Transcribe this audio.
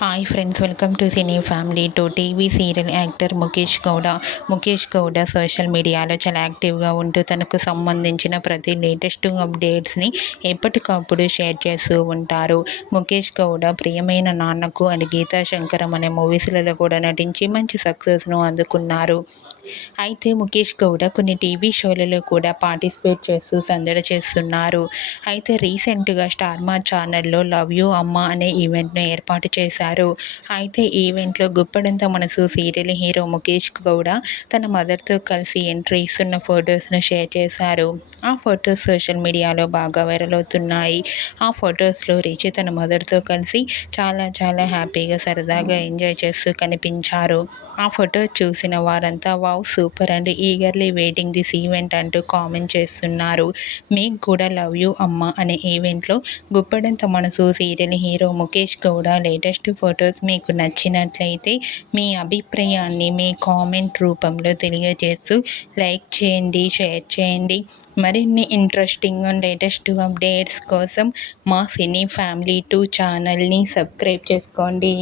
Hi friends, welcome to cine family. TV serial actor Mukesh Gowda social మీడియాలో చాలా యాక్టివ్గా ఉంటూ తనకు సంబంధించిన ప్రతి లేటెస్ట్ అప్డేట్స్ని ఎప్పటికప్పుడు షేర్ చేస్తూ ఉంటారు. ముఖేష్ గౌడ ప్రియమైన నాన్నకు అండ్ గీతా శంకరం అనే మూవీస్లలో కూడా నటించి మంచి సక్సెస్ను అందుకున్నారు. అయితే ముఖేష్ గౌడ కొన్ని టీవీ షోలలో కూడా పార్టిసిపేట్ చేస్తూ సందడి చేస్తున్నారు. అయితే రీసెంట్గా స్టార్ మా ఛానల్లో లవ్ యూ అమ్మ అనే ఈవెంట్ను ఏర్పాటు చేశారు. అయితే ఈవెంట్లో గుప్పడంత మనసు సీరియల్ హీరో ముఖేష్ గౌడ తన మదర్తో కలిసి ఎంట్రీ ఇస్తున్న ఫొటోస్ను షేర్ చేశారు. ఆ ఫొటోస్ సోషల్ మీడియాలో బాగా వైరల్ అవుతున్నాయి. ఆ ఫొటోస్లో రిషి తన మదర్తో కలిసి చాలా హ్యాపీగా సరదాగా ఎంజాయ్ చేస్తూ కనిపించారు. ఆ ఫొటో చూసిన వారంతా wow super and eagerly waiting this event అంటూ కామెంట్ చేస్తున్నారు. మీకు కూడా లవ్ యూ అమ్మ అనే ఈవెంట్లో Guppedantha Manasu serial hero Mukesh Gowda latest photos మీకు నచ్చినట్లయితే మీ అభిప్రాయాన్ని మీ కామెంట్ రూపంలో తెలియజేస్తూ లైక్ చేయండి, షేర్ చేయండి. మరిన్ని ఇంట్రెస్టింగ్ అండ్ లేటెస్ట్ అప్డేట్స్ కోసం మా సినీ ఫ్యామిలీ 2 ఛానల్ని సబ్స్క్రైబ్ చేసుకోండి.